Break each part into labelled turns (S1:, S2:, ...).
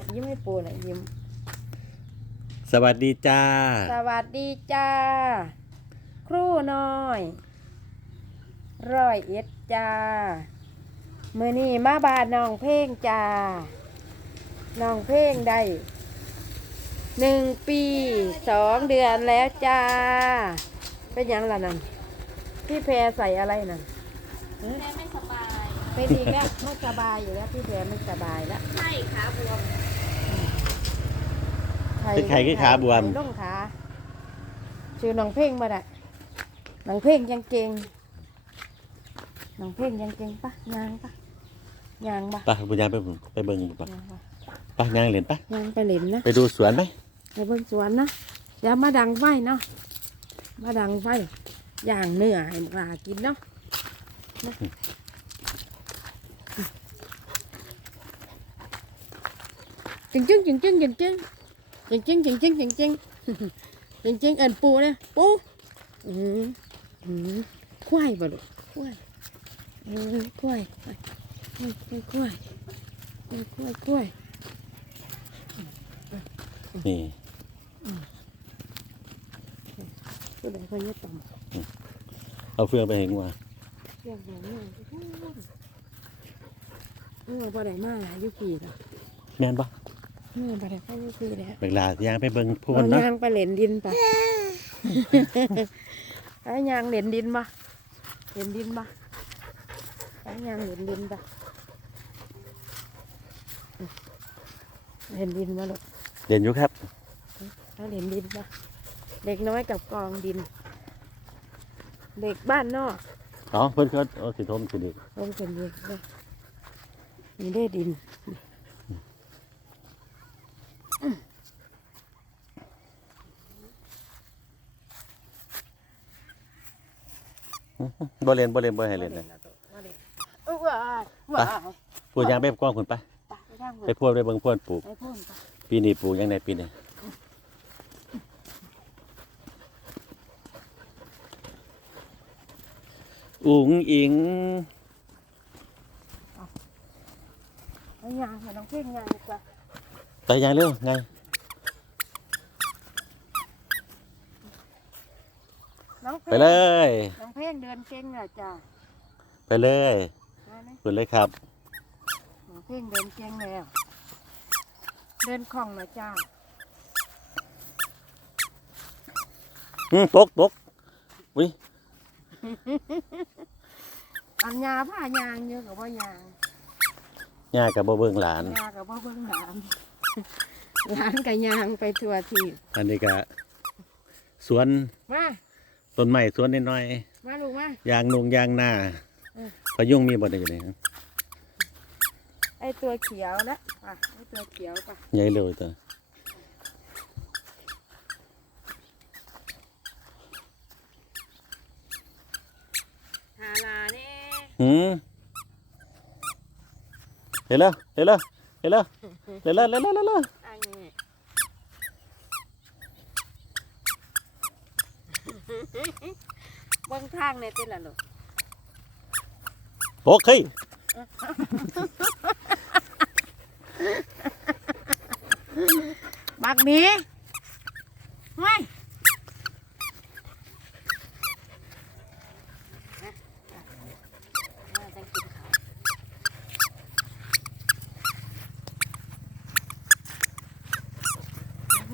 S1: อยยิ้มให้ปูหน่อยยิ้ม
S2: สวัสดีจ้า
S1: สวัสดีจ้า ครูน้อยร้อยเอ็ดจ้ามือนี้มาบานน้องเพลงจ้าน้องเพลงได้หนึ่งปีสองเดือนแล้วจ้า เป็นหยังล่ะนั่นพี่แพรใส่อะไรนั่น
S3: แม่ไม่สบาย
S1: เป็นอีกแล้วไม่สบายอยู่แล้วพี่แพรไม่สบายแล้ว
S3: ไข้ขาบวม
S2: เป็นใครคือขาบวม
S1: ลงขาชื่อน้องเพ่งมาได้น้องเพ่งยังเก่งน้องเพ่งยังเก่งปะยางปะยางปะ
S2: ไปบุญยางไปไปเบิ่งปะ
S1: ยางปะ
S2: ไปยางเล่นปะ
S1: ยางไปเล่นนะ
S2: ไปดูสวนไหม
S1: ไปเบิ่งสวนนะอย่ามาดังไฟเนาะมาดังไฟย่างเนื้อให้ปลากินเนาะนะจึงจึงจึงจึงจึงจึง จึงจึงจึงจึงจึงจึงจึงจึงเอินปูเนี่ยปูอืมอืมควายบ่ลูกควายเออควายควายควายควายควายควาย
S2: นี่
S1: ผู้ใดคนนี้ต่ำ
S2: เอาเฟืองไปเห็นว่า
S1: เรื่องของเรื่องเมื่อบ่ได้มาอายุกี่แล้ว
S2: แม่นปะ
S1: เมื่อบ่ได้ไปอายุกี่แล้ว
S2: เวลายางไปเบิ่งพู
S1: เอา
S2: นเนาะ
S1: ยางไปเหล่นดินปะไอ้ยางเหล่นดินปะเหล่นดินปะไอ้ยางเหล่นดินปะเหล่นดินมาลูก
S2: เด่นอยู่ครับ
S1: ไอ้เหล่นดินปะเด็กน้อยกับกองดิน เด็กบ้านนอก
S2: อ๋อเพิ่นเขาเอาสิทมสิดิ
S1: ลงเป็นเด็กเลยมีได้ดิน
S2: บ่เล่นบ่เล่นบ่ให้เล่นเลย
S1: เออว้ายว้าย
S2: ปลูกยางไปกว้างคุณไป
S1: ไปไปทาง
S2: ไปพวดไปเบิ่งพวดปลูก
S1: ไปพ่นไป
S2: ปีนี้ปลูกยังไงปีนี้อุ๋งอิง
S1: ไปยางให้น้องเพ่งยางดีกว่า
S2: ไปยางเร็วไง
S1: น้อง
S2: ไป
S1: เพ่ง
S2: เลย
S1: น้องเพ่งเดินเก่งน่ะจ้า
S2: ไปเลย
S1: มาเลย
S2: ไปเลยครับ
S1: น้องเพ่งเดินเก่งแล้ว เดินคล่องนะจ้า
S2: อืมตกตก
S1: อันยาผ้ายางเยอะกับว่ายาง
S2: ย่ากับบ่เบิ่งหลาน
S1: ยากับว่าเบิ่งหลานหลานกับยางไปทั่วที
S2: อันนี้ก็สวน
S1: มา
S2: ต้นไม้สวนน้อย
S1: มาลูกมา
S2: ๆยางนงยางนา
S1: เออ
S2: พะยุงมีบ่ได้อยู่ไหนครับ
S1: ไอตัวเขียวนะอะไอตัวเขียวป่ะ
S2: ใหญ่เลยตัว
S1: ฮาลาเนี่ย
S2: หืมเร็วๆเร็วๆเร็วๆเร็วๆเร็วๆเร็วๆ เบิ่
S1: งทางเนี่ยเป็นอะไรลูก
S2: โอเค
S1: บักหมีเฮ้ย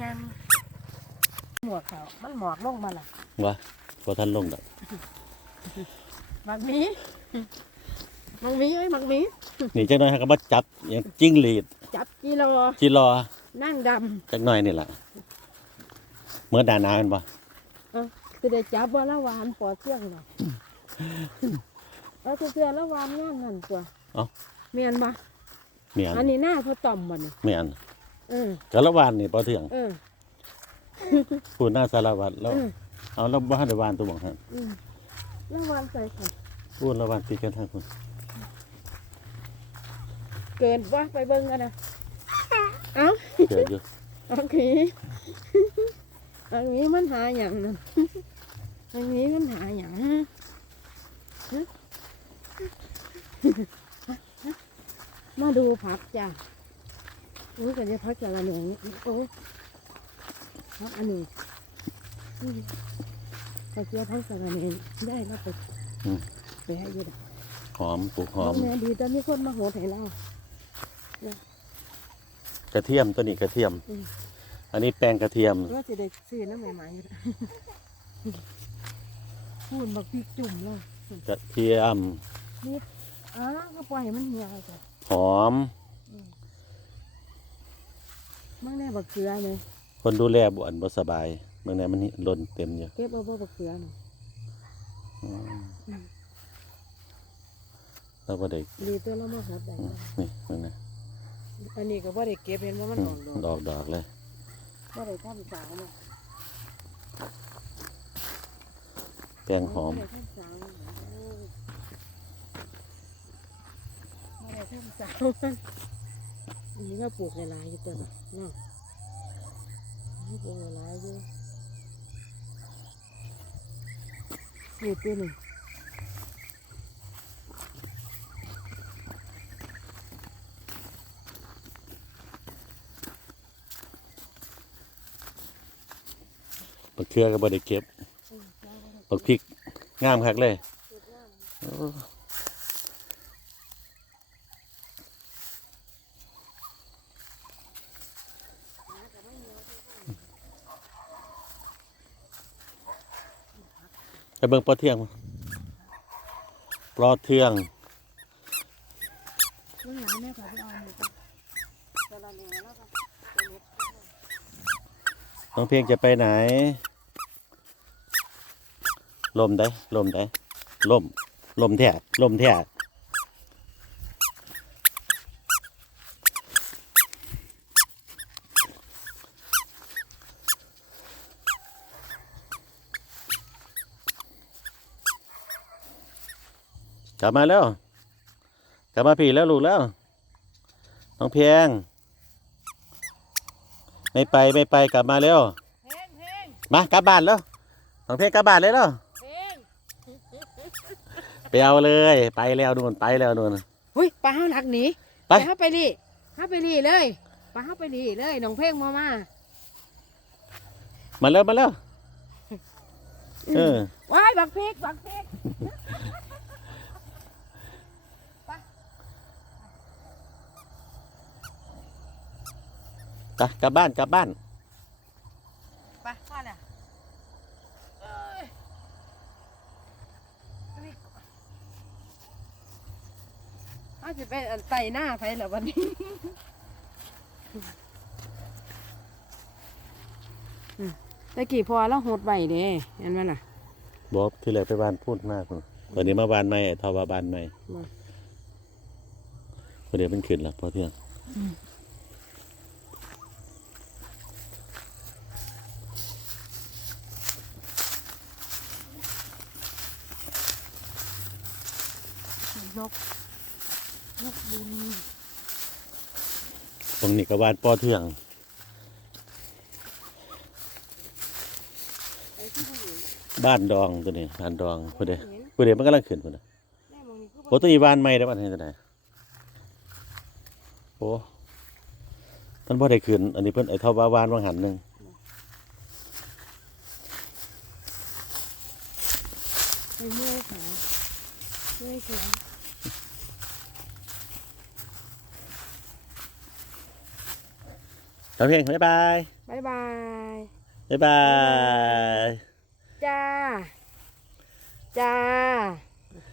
S1: ยังหมวกเขามันหมอกลงมาล่ะ
S2: วะพอท่านลงดอก
S1: บักหมีบักหมีเอ้ยบักหมี
S2: นี่จักหน่อยเขาก็มาจับอย่างจิ้งหรีด
S1: จับกิโล
S2: จิรอ
S1: นั่งด
S2: จักหน่อยนี่แหละเมื่อดาหนาเป็นบ่ำ
S1: คือได้จับว่าละวานปอเที่ยงหรอกเอาเสื้อละวานย่างนั่นตัวเมียนบ่
S2: เมียน
S1: อันนี้หน้าเขาต่อมบ่นี่
S2: เมียน
S1: เออ
S2: กะละวานนี่พอเที่ยง
S1: เออ
S2: พูดหน้าสารวัตรแล้ว
S1: เออ
S2: เอาแล้วบ้านเดวานตัวบอกฮะ
S1: อืมละวานใส่ค่ะ
S2: พูดละวานตีกันทางคุณ
S1: เกินว่าไปเบิ่งกันนะเอ้า
S2: เกิดอยู่
S1: โอเคอันนี้มันหาอย่างนั่นอันนี้มันหาอย่างฮะฮะมาดูผักจ้ะโอ้ยกันจะพักจากอันหนึ่งโอ้ยพักอันหนึ่งนี่ กระเจี๊ยบพักจากอันหนึ่งได้แล้วไปไปให้ยืด
S2: หอมปลูกหอม
S1: แม่ดีแต่มีคนมาโหดให้เรา
S2: กระเทียมตัวนี้กระเทียม
S1: อืม
S2: อันนี้แป้งกระเทียม
S1: ก็จะได้ซื้อน้ำใหม่ๆอยู่พูดบักพริกจุ่มเลย
S2: กระเทียม
S1: นี่อ้าวก็ปล่อยให้มันเหี่ยวจ้ะ
S2: หอม
S1: มั่งแน่บักเกลือเลย
S2: คนดูแลบ่อันบ่สบายเมื่อไหร่มันนี่ล้นเต็มอยู่
S1: เก็บเอาบ่บักเกลือน่ะ
S2: อืม
S1: อืม
S2: แล้วบ่ได้
S1: ดีตัวเรามาโหดได้
S2: อืมนี่เมื่อไหร่
S1: อันนี้ก็บ่ได้เก็บเห็นว่ามันออกดอก
S2: ดอกดอกเลย
S1: บ่ได้ทำสาวมา
S2: แป้งหอม
S1: บ่ได้ทำสาวโอ้ยบ่ได้ทำสาวอันนี้ก็ปลูกหลายๆอยู่ตัวน่ะเนาะนี่ปลูกหลายๆอยู่ ปลูกตัวหนึ่ง
S2: ปักเขือก็บ่ได้เก็บปักพริกงามคักเลยโอ้ ไปเบิ่งปลาเที่ยงปลาเที่ยง
S1: มันหลายแม่ค่ะพี่ออมเลยจ้ะแต่ละเนี่ยแล้วก็เป็นเม็ด
S2: น้องเพียงจะไปไหน ลมได้ ลมได้ ลม ลมแท้ลมแท้ กลับมาแล้ว กลับมาผีแล้วลูกแล้ว น้องเพียง ไม่ไปไม่ไปกลับมาเร็ว
S1: เพลงเพลง
S2: มากลับบ้านแล้วน้องเพชรกลับบ้านเลยแล้ว
S1: เพลง
S2: ไปเอาเลย ไปแล้วนู่นไปแล้วนู่น
S1: อุ้ยปลาห้าหลักหนี
S2: ไป
S1: ห้าไปรีห้าไปรีเลยปลาห้าไปรีเลยน้องเพลงมามา
S2: มาแล้วมาแล้วเออ
S1: ว้ายบักพริกบักพริ ก
S2: ไปกลับบ้านกลับบ้าน
S1: ไปพ่อเนี่ยเอ้ยเขาจะไปอันไต่หน้าไปเหรอวันนี้อืมตะกี้พอแล้วหดใบเด้เห็นไหมล่ะ
S2: บอกที่แรกไปบ้านพูดมากเลยตอนนี้มาบ้านใหม่ไอ้ทว่าบ้านใหม่
S1: มา
S2: พอเดี๋ยวมันขึ้นแล้วพอเที่ยง
S1: นก นกบุญ
S2: ตรงนี้ก็บ้านปอเทือง
S1: ไอ้ที่เขาอยู่
S2: บ้านดองตัวนี้บ้านดองพอเดี๋ยว
S1: เห็น
S2: พอเดี๋ยวมันกำลังขึ้นพอดี
S1: แม่มองนี่คือ
S2: โอ้ตัวนี้บ้านใหม่ได้บ้านไหนตัวไหนโอ้มันพอได้ขึ้นอันนี้เพิ่นไอ้เท่าบ้านวางหันหนึ่ง
S1: ไอ้เมื่อยขาเมื่อยแขน
S2: น้องเพียงบ๊ายบาย
S1: บายบาย
S2: บ๊ายบาย
S1: จ้า จ้า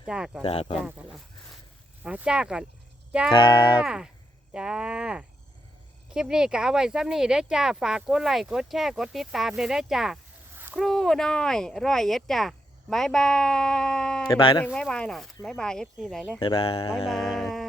S1: จ้าก่อน
S2: จ้าพร้อม
S1: ก่อนเอาเอาจ้าก่อนจ้า
S2: ครับ
S1: จ้า คลิปนี้ก็เอาไว้ซ้ำนี่ได้อจ้า ฝากกดไลค์กดแชร์กดติดตามเลยได้อจ้า ครูน้อยร้อยเอ็ดจ้าบายบาย
S2: บ๊ายบายนะ
S1: เพลงบายบายหน่อยบายบายเอฟซีไหนเลย
S2: บ๊ายบา
S1: บายบายย